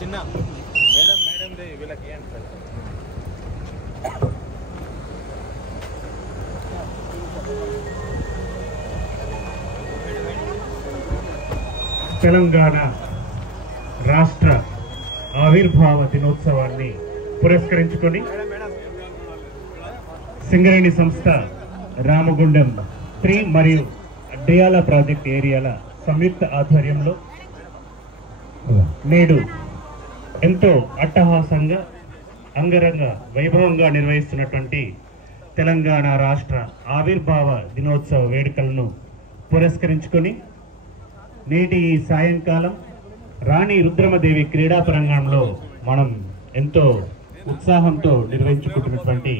చిన్న madam madam వీళ్ళకి తెలంగాణ రాష్ట్ర ఆవిర్భావ దినోత్సవాన్ని పురస్కరించుకొని సింగరేణి సంస్థ రామగుండం 3 మరియు డియాల ప్రాజెక్ట్ ఏరియాల సంయుక్త ఆధ్వర్యంలో నేడు ఎంతో అట్టహాసంగా అంగరంగ వైభవంగా నిర్వహిస్తున్నటువంటి తెలంగాణ రాష్ట్ర ఆవిర్భావ దినోత్సవ వేడుకలను పురస్కరించుకొని నేటి ఈ సాయంకాలం రాణి రుద్రమదేవి క్రీడా ప్రాంగణంలో మనం ఎంతో ఉత్సాహంతో నిర్వహించుకుంటున్నటువంటి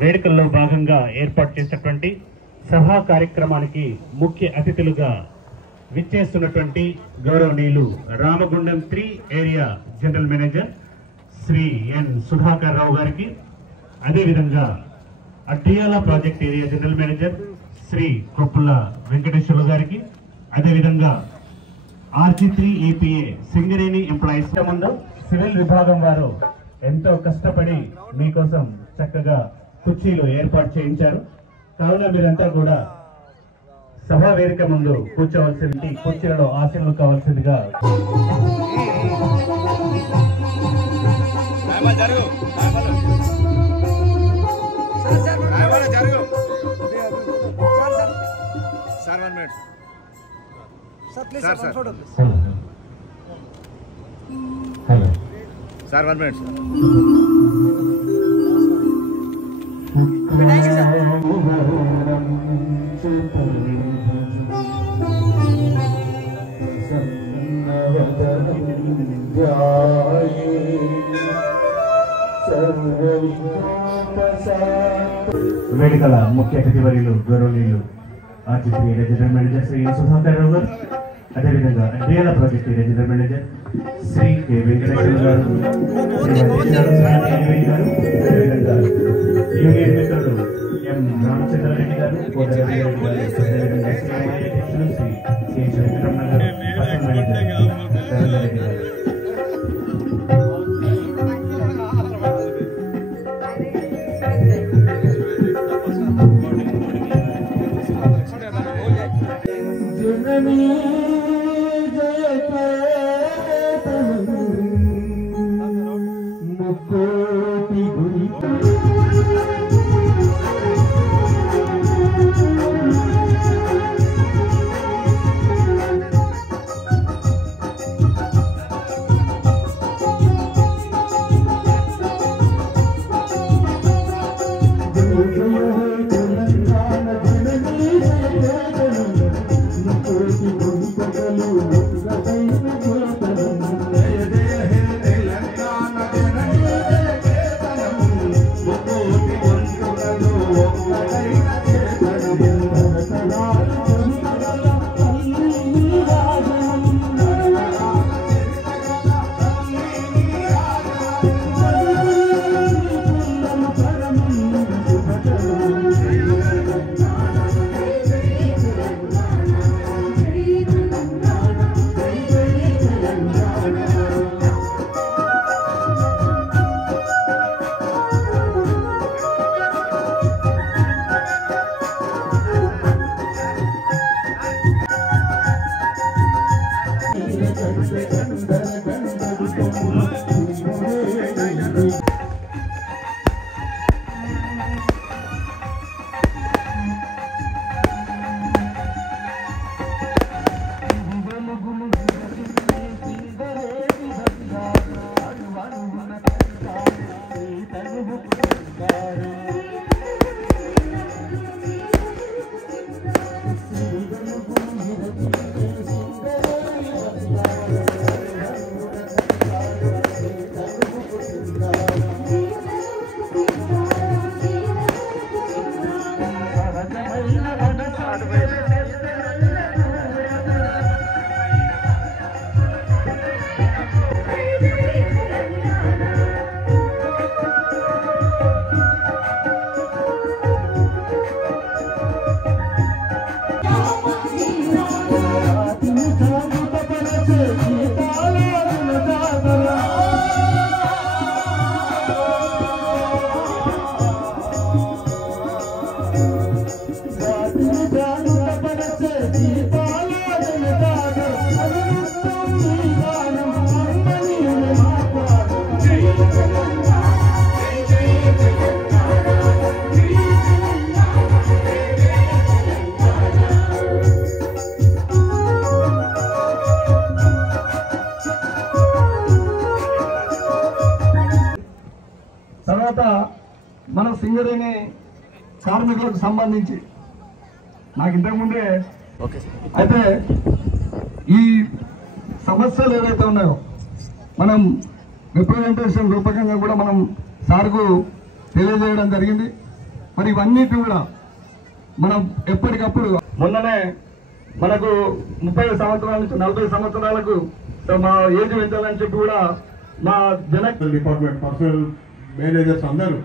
వేడుకల్లో భాగంగా ఏర్పాటు చేసినటువంటి సభా కార్యక్రమానికి ముఖ్య అతిథులుగా విచ్చేస్తున్నటువంటి గౌరవనీయులు Ramagundam 3 area general manager Shri N Sudhakar Rao గారికి, అదేవిధంగా Addiyala project area general manager Shri Koppula Venkateswarlu గారికి, అదేవిధంగా RG3 EPA సింగరేణి ఎంప్లాయీస్ ముందు సివిల్ విభాగం వారు ఎంతో కష్టపడి మీకోసం చక్కగా కుర్చీలు ఏర్పాటు చేయించారు. కావున మీరంతా కూడా సభా వేదిక ముందు కూర్చోవలసింది, కుర్చీలలో ఆశీనులు కావాల్సిందిగా సార్ 1 minute. వేడుకల ముఖ్య అతిథి వర్యులు గౌరవనీయులు RG3 general manager Shri Sudhakar Rao గారు, అదేవిధంగా డియాల project general manager Shri K Venkateswara గారు, అదేవిధంగా యూనియన్ మిత్రులు ఎం రామచంద్రారెడ్డి గారు, అదేవిధంగా శ్రీ కె వెంకటరమణ గారు, పర్సనల్ మేనేజర్ రవీంద్రారెడ్డి గారు. మన సింగరేణి కార్మికులకు సంబంధించి నాకు ఇంతకుముందే అయితే ఈ సమస్యలు ఏవైతే ఉన్నాయో మనం రిప్రజెంటేషన్ రూపకంగా కూడా మనం సార్కు తెలియజేయడం జరిగింది. మరి ఇవన్నిటి కూడా మనం ఎప్పటికప్పుడు మొన్ననే మనకు 30 సంవత్సరాల నుంచి 40 సంవత్సరాలకు మా ఏజ్ పెంచాలని చెప్పి కూడా మా డిపార్ట్మెంట్ పర్సనల్ మేనేజర్స్ అందరూ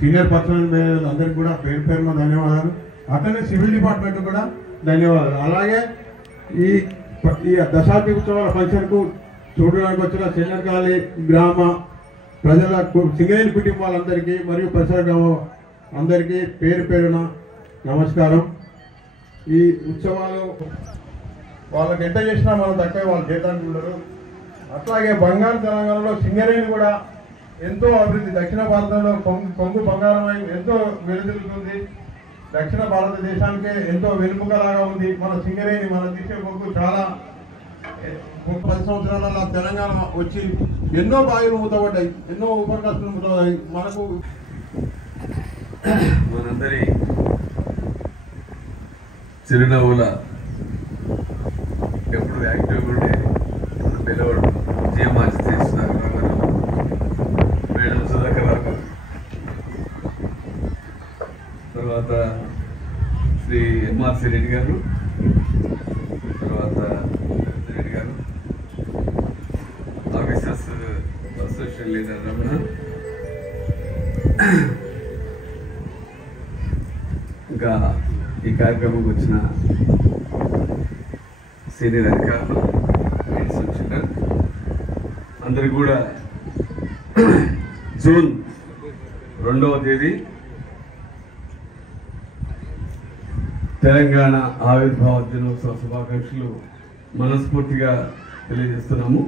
సీనియర్ పర్సనల్ మేనేజర్స్ అందరికి కూడా పేరు పేరున ధన్యవాదాలు. అట్లనే సివిల్ డిపార్ట్మెంట్ కూడా ధన్యవాదాలు. అలాగే ఈ దశాబ్ది ఉత్సవాల ఫంక్షన్కు చూడడానికి వచ్చిన చెన్నకాలి గ్రామ ప్రజల సింగరేణి కుటుంబాలందరికీ మరియు పరిసర గ్రామం అందరికీ పేరు పేరున నమస్కారం. ఈ ఉత్సవాలు వాళ్ళకి ఎంత చేసినా మనం తక్కువ వాళ్ళు జీతానికి ఉండరు. అట్లాగే బంగారు తెలంగాణలో సింగరేణి కూడా ఎంతో అభివృద్ధి, దక్షిణ భారతంలో కొంగు బంగారమై ఎంతో వెలుదిరుగుతుంది. దక్షిణ భారతదేశానికే ఎంతో వెనుముకలాగా ఉంది మన సింగరేణి. మన తీసే బొగ్గు చాలా 10 సంవత్సరాల తెలంగాణ వచ్చి ఎన్నో బావిలు మూతపడ్డాయి, ఎన్నో ఉపకాస్తులు మూతపడ్డాయి. మనకు మనందరి చిరునవ్వుల ఎప్పుడు యాక్టివ్గా ఉండే మన పిల్లవాడు జీఎంఆర్ చేస్తున్నారు మేడం సుధాకర్ రావు గారు, తర్వాత శ్రీ ఎంఆర్సి రెడ్డి గారు, తర్వాత రెడ్డి గారు, ఆఫీసర్స్ అసోసియేషన్ లీడర్ రమణ, ఇంకా ఈ కార్యక్రమంకి వచ్చిన సీనియర్ అధికారులు, చిల్డ్రన్ అందరికి కూడా జూన్ 2వ తేదీ తెలంగాణ ఆవిర్భావ దినోత్సవ శుభాకాంక్షలు మనస్ఫూర్తిగా తెలియజేస్తున్నాము.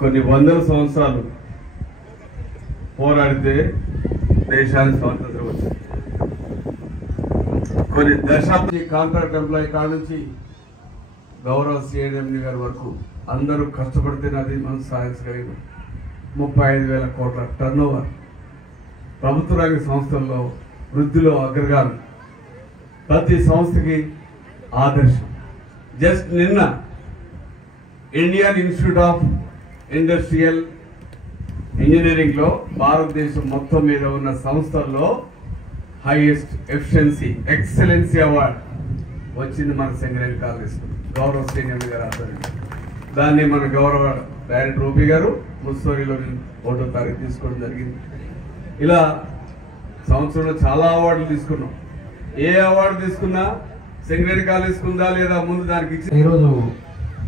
కొన్ని వందల సంవత్సరాలు పోరాడితే దేశానికి స్వాతంత్రం వచ్చింది. కొన్ని దశాబ్ది కాంట్రాక్ట్ ఎంప్లాయీ కాడ నుంచి గౌరవ సిఎండి గారి వరకు అందరూ కష్టపడితేనే అది మనం సాధించగలిగినాం. 35,000 కోట్ల టర్నోవర్, ప్రభుత్వ రంగ సంస్థల్లో వృద్ధిలో అగ్రగామి, ప్రతి సంస్థకి ఆదర్శం. జస్ట్ నిన్న ఇండియన్ ఇన్స్టిట్యూట్ ఆఫ్ ఇండస్ట్రియల్ ఇంజనీరింగ్లో భారతదేశం మొత్తం మీద ఉన్న సంస్థల్లో హైయెస్ట్ ఎఫిషియన్సీ ఎక్సలెన్సీ అవార్డు వచ్చింది మన సింగరేణి కాలేజ్ గౌరవ శ్రీనివాస్ గారు ఆధ్వర్యంలో. దాన్ని మన గౌరవ డైరెక్టర్ రూపీ గారు ముస్సోరిలో 1వ తారీఖు తీసుకోవడం జరిగింది. ఇలా సంవత్సరంలో చాలా అవార్డులు తీసుకున్నాం. ఏ అవార్డు తీసుకున్నా సింగరేణి కాలేజ్కి ఉందా లేదా ముందు దానికి ఇచ్చి. ఈరోజు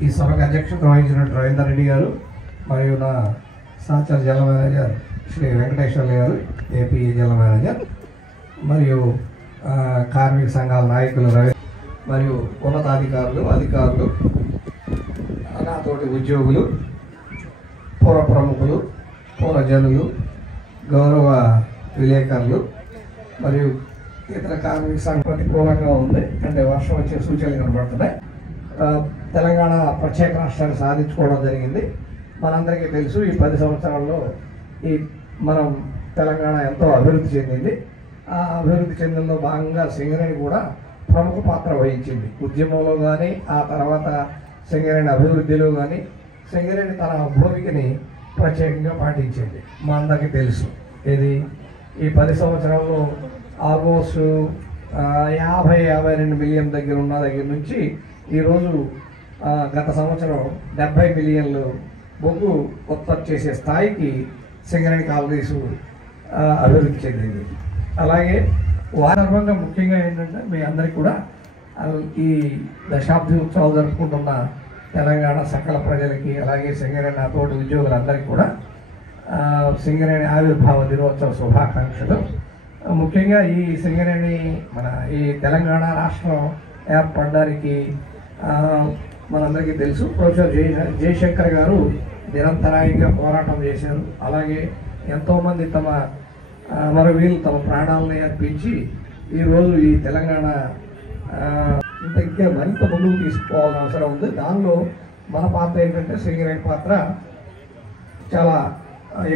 ఈ సభకు అధ్యక్షత వహించిన రవీందర్ రెడ్డి గారు మరియు నా సహచర జనరల్ మేనేజర్ శ్రీ వెంకటేశ్వర్లు గారు, ఏపీ జనరల్ మేనేజర్, మరియు కార్మిక సంఘాల నాయకులు రవి మరియు ఉన్నతాధికారులు, అధికారులు, నాతోటి ఉద్యోగులు, పూర్వ ప్రముఖులు, పూర్వ జనులు, గౌరవ విలేకరులు మరియు ఇతర కార్మిక సంఘం ప్రతికూలంగా ఉంది. అంటే వర్షం వచ్చే సూచనలు కనబడుతున్నాయి. తెలంగాణ ప్రత్యేక రాష్ట్రాన్ని సాధించుకోవడం జరిగింది. మనందరికీ తెలుసు ఈ 10 సంవత్సరాల్లో మనం తెలంగాణ ఎంతో అభివృద్ధి చెందింది. ఆ అభివృద్ధి చెందినలో భాగంగా సింగరేణి కూడా ప్రముఖ పాత్ర వహించింది. ఉద్యమంలో కానీ ఆ తర్వాత సింగరేణి అభివృద్ధిలో కానీ సింగరేణి తన భూమికని ప్రత్యేకంగా పాటించింది. మా అందరికీ తెలుసు. ఇది ఈ 10 సంవత్సరాల్లో ఆల్మోస్ట్ 50-52 మిలియన్ దగ్గర ఉన్న దగ్గర నుంచి ఈరోజు గత సంవత్సరం 70 మిలియన్లు బొగ్గు ఉత్పత్తి చేసే స్థాయికి సింగరేణి కాలనీస్ అభివృద్ధి చెందింది. అలాగే వారంగా ముఖ్యంగా ఏంటంటే మీ అందరికీ కూడా ఈ దశాబ్ది ఉత్సవాలు జరుపుకుంటున్న తెలంగాణ సకల ప్రజలకి, అలాగే సింగరేణి తోటి ఉద్యోగులందరికీ కూడా సింగరేణి ఆవిర్భావ దినోత్సవ శుభాకాంక్షలు. ముఖ్యంగా ఈ సింగరేణి మన ఈ తెలంగాణ రాష్ట్రం ఏర్పడడానికి మనందరికీ తెలుసు. ప్రొఫెసర్ జయశంకర్ గారు నిరంతరాయంగా పోరాటం చేశారు. అలాగే ఎంతోమంది తమ అమరవీరులు తమ ప్రాణాలని అర్పించి ఈరోజు ఈ తెలంగాణ ఇంకా మరింత ముందుకు తీసుకోవాల్సిన అవసరం ఉంది. దానిలో మన పాత్ర ఏంటంటే సింగరేణి పాత్ర చాలా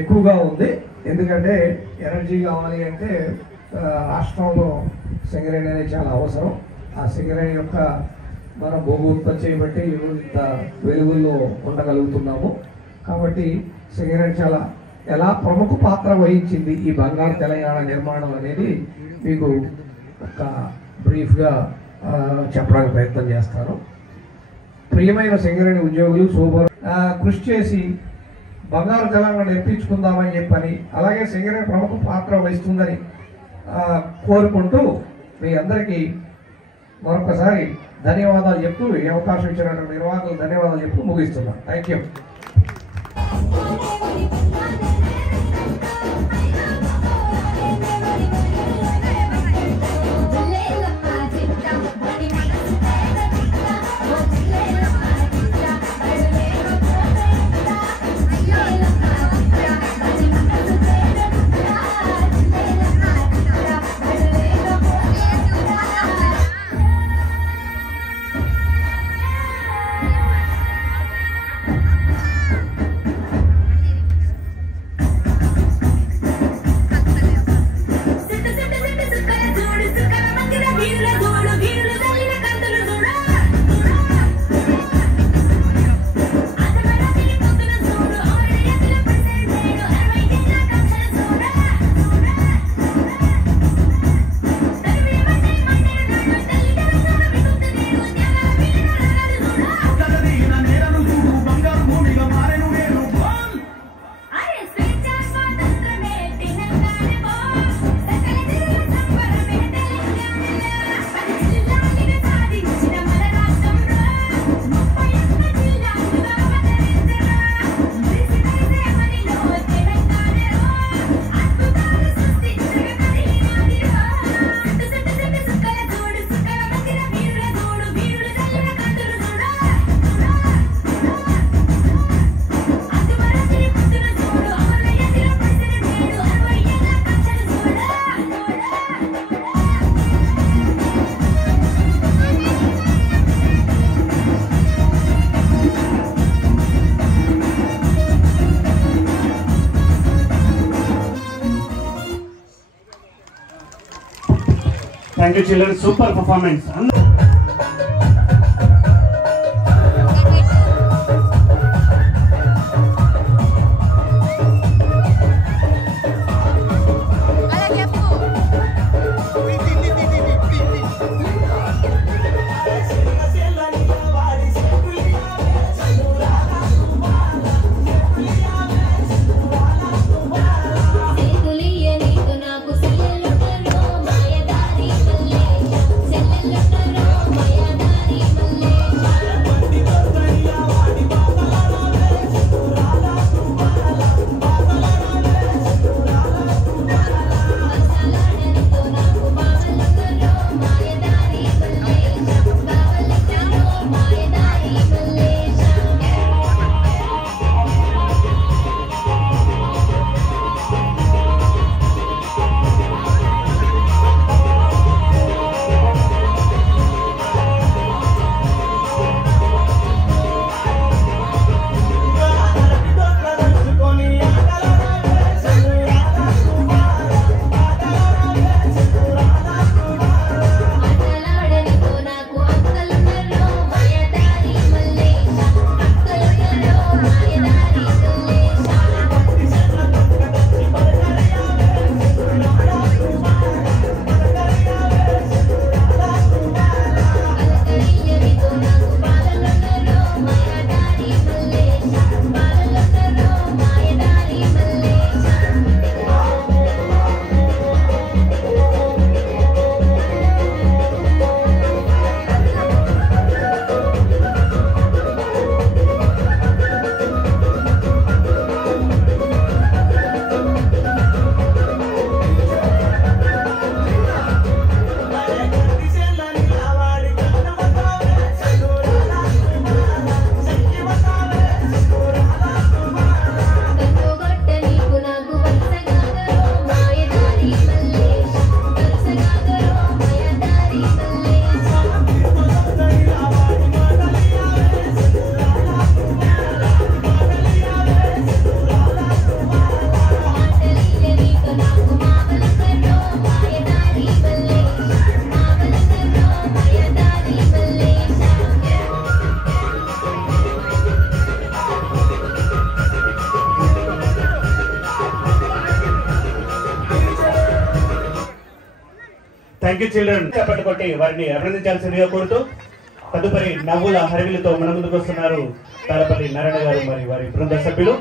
ఎక్కువగా ఉంది. ఎందుకంటే ఎనర్జీ కావాలి అంటే రాష్ట్రంలో సింగరేణి అనేది చాలా అవసరం. ఆ సింగరేణి యొక్క మనం బొగ్గు ఉత్పత్తి చేయబట్టి ఇంత వెలుగుల్లో ఉండగలుగుతున్నాము. కాబట్టి సింగరేణి చాలా ఎలా ప్రముఖ పాత్ర వహించింది ఈ బంగారు తెలంగాణ నిర్మాణం అనేది మీకు ఒక బ్రీఫ్గా చెప్పడానికి ప్రయత్నం చేస్తాను. ప్రియమైన సింగరేణి ఉద్యోగులు కృషి చేసి బంగారు తెలంగాణ నిర్మించుకుందామని చెప్పని, అలాగే సింగరేణి ప్రముఖ పాత్ర వహిస్తుందని కోరుకుంటూ మీ అందరికీ మరొకసారి ధన్యవాదాలు చెప్తూ ఈ అవకాశం ఇచ్చినటువంటి నిర్వాహకులకు ధన్యవాదాలు చెప్తూ ముగిస్తున్నాను. Thank you. Thank you, children. Super performance. Let's go. Thank you children. చప్పట్లు కొట్టి వారిని అభినందించాల్సిందిగా కోరుతూ తదుపరి నవ్వుల హరివిలతో మన ముందుకు వస్తున్నారు తాళపల్లి నారాయణ గారు మరియు వారి బృంద సభ్యులు.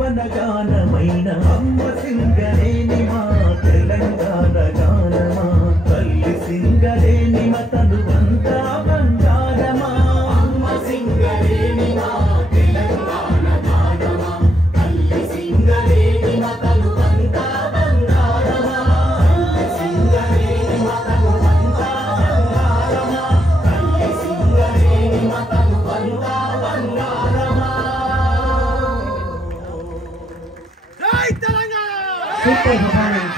జీవనగానమైన అమ్మ సింగరేణి మా తెలంగాణ గానమా తల్లి సింగరేణి మతను అంతా బంగారమా అమ్మ సింగరేణి మా తెలంగాణ గానమా తల్లి సింగరేణి మతను అంతా బంగారమా తల్లి సింగరేణి మతను అంతా బంగారమా తల్లి సింగరేణి మతను అంతా బంగారమా. Super performance.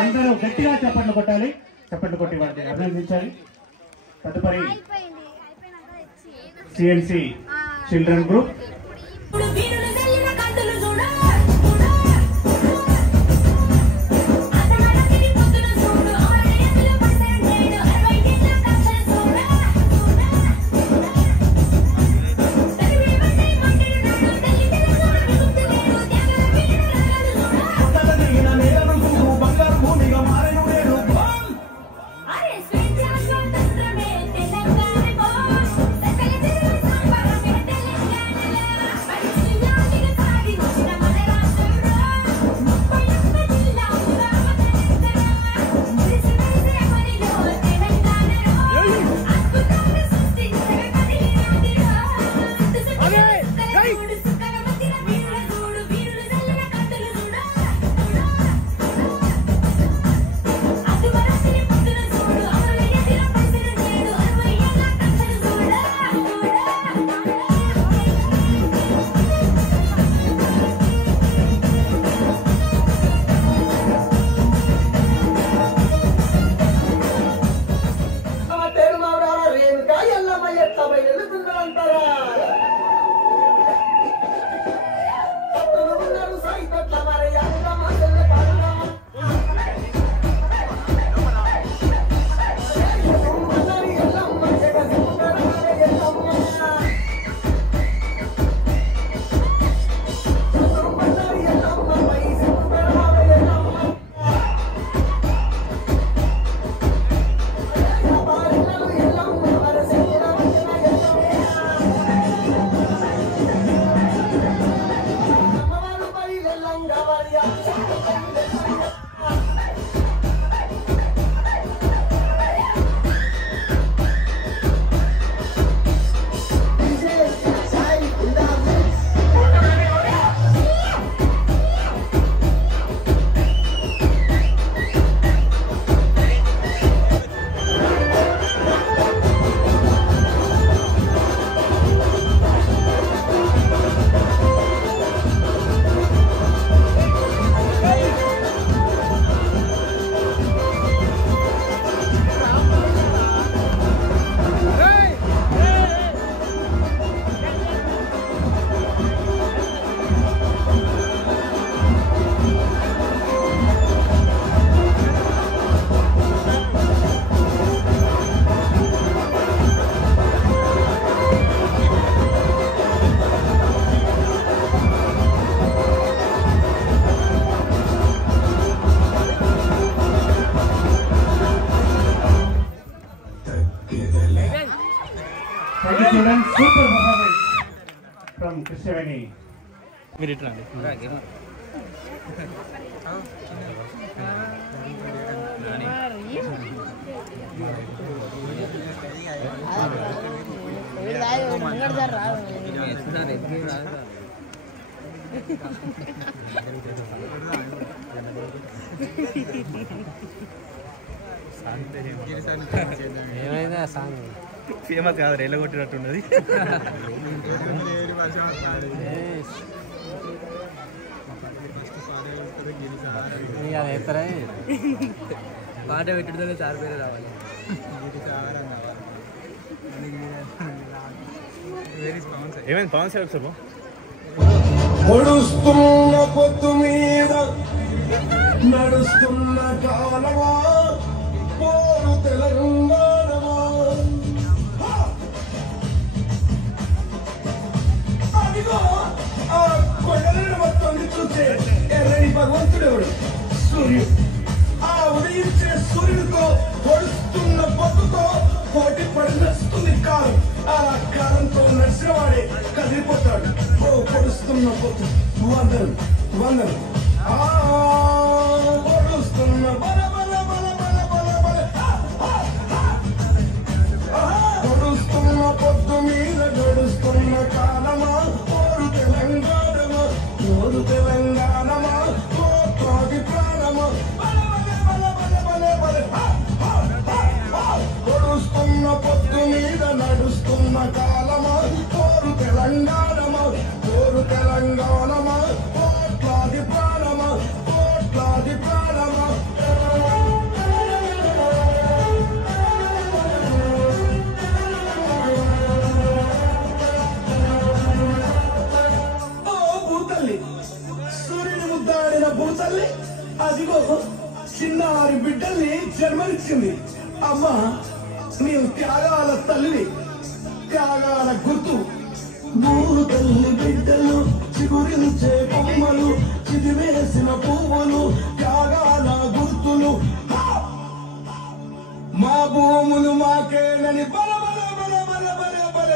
అందరూ గట్టిగా చప్పట్లు కొట్టాలి. చప్పట్లు కొట్టి వాటిని అభినందించాలి. తదుపరి CNC children group. Yeah. From Krishnaveni. మీరు ఇట్లా ఏమైనా సాంగ్ ఫేమస్ కాదు, రైలు కొట్టినట్టున్నది. పాట పెట్టితే సార్ పేరు రావాలి. ఏమైంది పవన్ సార్ ఒకసారి పొడుస్తున్న పొత్తు మీద నడుస్తున్న కాలమా పోరు తెలంగాణమా. అదిగో ఆ కొండలను మొత్తం చూసే ఎర్రని భగవంతుడెవడు? సూర్యుడు. ఆ ఉదయించే సూర్యుడితో పొడుస్తున్న పొత్తుతో పోటీ పడి నడుస్తుంది కాలం. ఆ కాలంతో నడిచినవాడే కదిలిపోతాడు. ఓ పొడుస్తున్న పొత్తు వందనం వందనం. పొడుస్తున్న బల బల బల బల బల బల. పొడుస్తున్న పొత్తు మీద గడుస్తున్న కాలమా పోరు తెలంగాణమా పోరు తెలంగాణమా పోతాది ప్రాణమా. పొడుస్తున్న పొత్తు మీద నడుస్తున్న కాలమా పోరు తెలంగాణమా పోరు తెలంగాణమా కోట్లాది ప్రాణమా కోట్లాది ప్రాణమా. ఓ భూతల్లి, సూర్యుని ముద్దాడిన భూతల్లి అదిగో చిన్నారి బిడ్డల్ని జన్మనిచ్చింది. అమ్మా నీవు త్యాగాల తల్లి, త్యాగాల గుర్తు. మూడు తల్లి బిడ్డలు చిగురించే కొమ్మలు చిదివేసిన పువ్వులు త్యాగాల గుర్తులు. మా భూములు మాకేనని బల బల బల బల బల బల.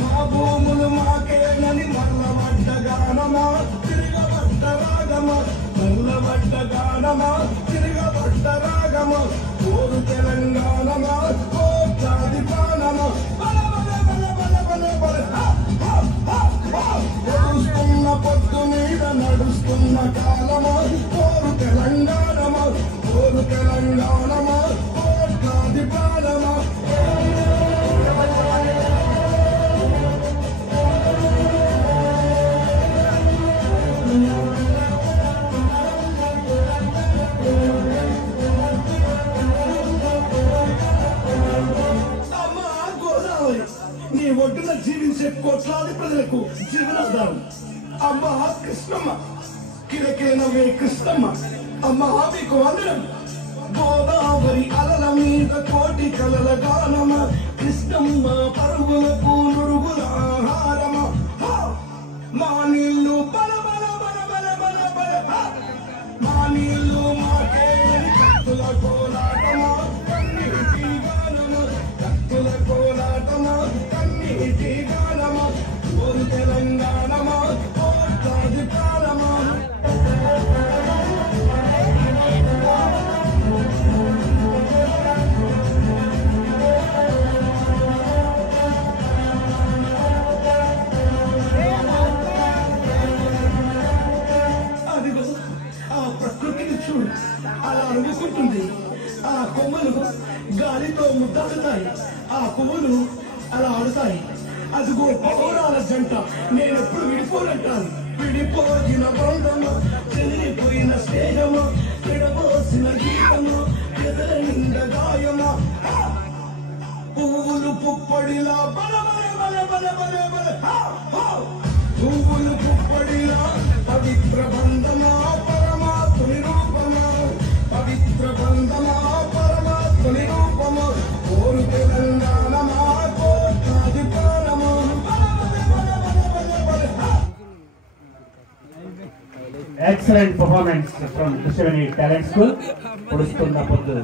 మా భూములు మాకేనని మల్లబడ్డ గానమా తిరగబడ్డ రాగమా మల్లబడ్డ గానమా తిరగబడ్డ రాగమా పోరు తెలంగాణమా కోట్లాది ప్రాణమా. పొడుస్తున్న పొత్తు మీద నడుస్తున్న కాలమా పోరు తెలంగాణమా పోరు తెలంగాణమా కోట్లాది ప్రాణమా. నీ ఒడ్డున జీవించే కోట్లాది ప్రజలకు జీవనాధారం. అమ్మ కృష్ణమ్మ కిరకిరనవే కృష్ణమ్మ. అమ్మ మీకు వందనం. గోదావరి అలల మీద కోటి కలల గానమ కృష్ణమ్మ పరుగులకు నురుగుల ఆహారమ. మా నీళ్ళు బల బల బల బల బల బల. మా నీళ్ళు మాకే కత్తుల కోలాటమా కన్నీటి గానమ కత్తుల కోలాటమా కన్నీటి గానమ పోరు తెలంగాణమా కోట్లాది ప్రాణమా. అదిగో ఆ ప్రకృతిని చూడు, అలా అడుగుకుంటుంది. ఆ కొమ్మలు గాలితో ముద్దాడుతాయి, ఆ పువ్వులు అలా ఆడుతాయి. అదిగో పౌరాల జంట నేనెప్పుడు విడిపోనంటాను. విడిపోయిన బంధము చెదిరిపోయిన స్నేహము విడబోసిన గీతము ఎదల నిండ గాయమా. పువ్వులు పుప్పడిలా బల బల బల బల బల బల. పువ్వులు పుప్పడిలా పవిత్ర బంధమా పరమాత్ముని రూపమా పవిత్ర బంధమా పరమాత్ముని రూపమా పోరు తెలంగాణమా కోట్లాది ప్రాణమా. Excellent performance from Kృష్ణవేణి Talent School. పొడుస్తున్న పొద్దు.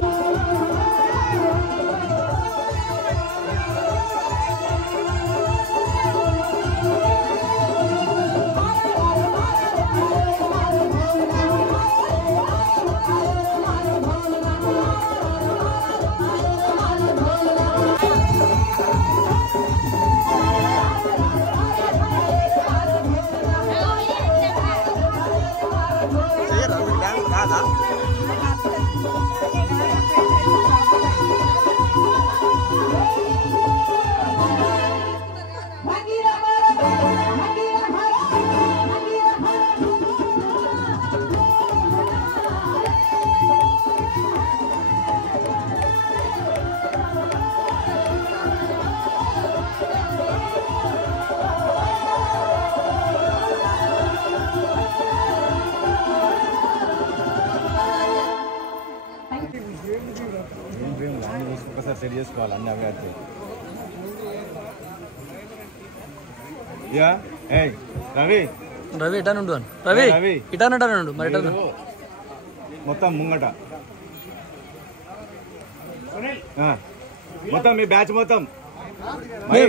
చేసుకోవాలి అన్ని అవే వస్తాయి. యా ఏ రవి రవి ఇటాను ఉండు రవి రవి ఇటానంటాను మరి ఇటాను మొత్తం ముంగట మొత్తం మీ బ్యాచ్ మొత్తం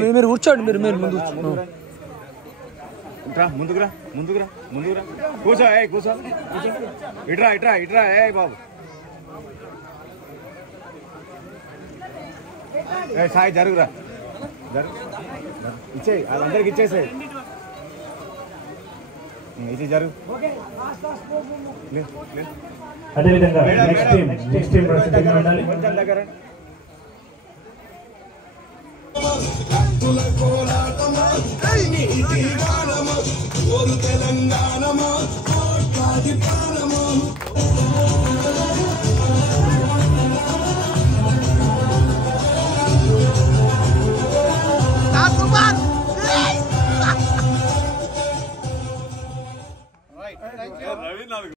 మీరు కూర్చోండి మీరు ముందు ముందుకురా కూర్చో కూర్చో ఇట్రా ఏ బాబు సాయి జరుగురా ఇచ్చేయి వాళ్ళందరికి ఇచ్చేసాయి ఇది జరుగు. అదేవిధంగా నెక్స్ట్ టీం ప్రస్తుతంగా ఉండాలి. కొంచెం దగ్గర తెలంగాణ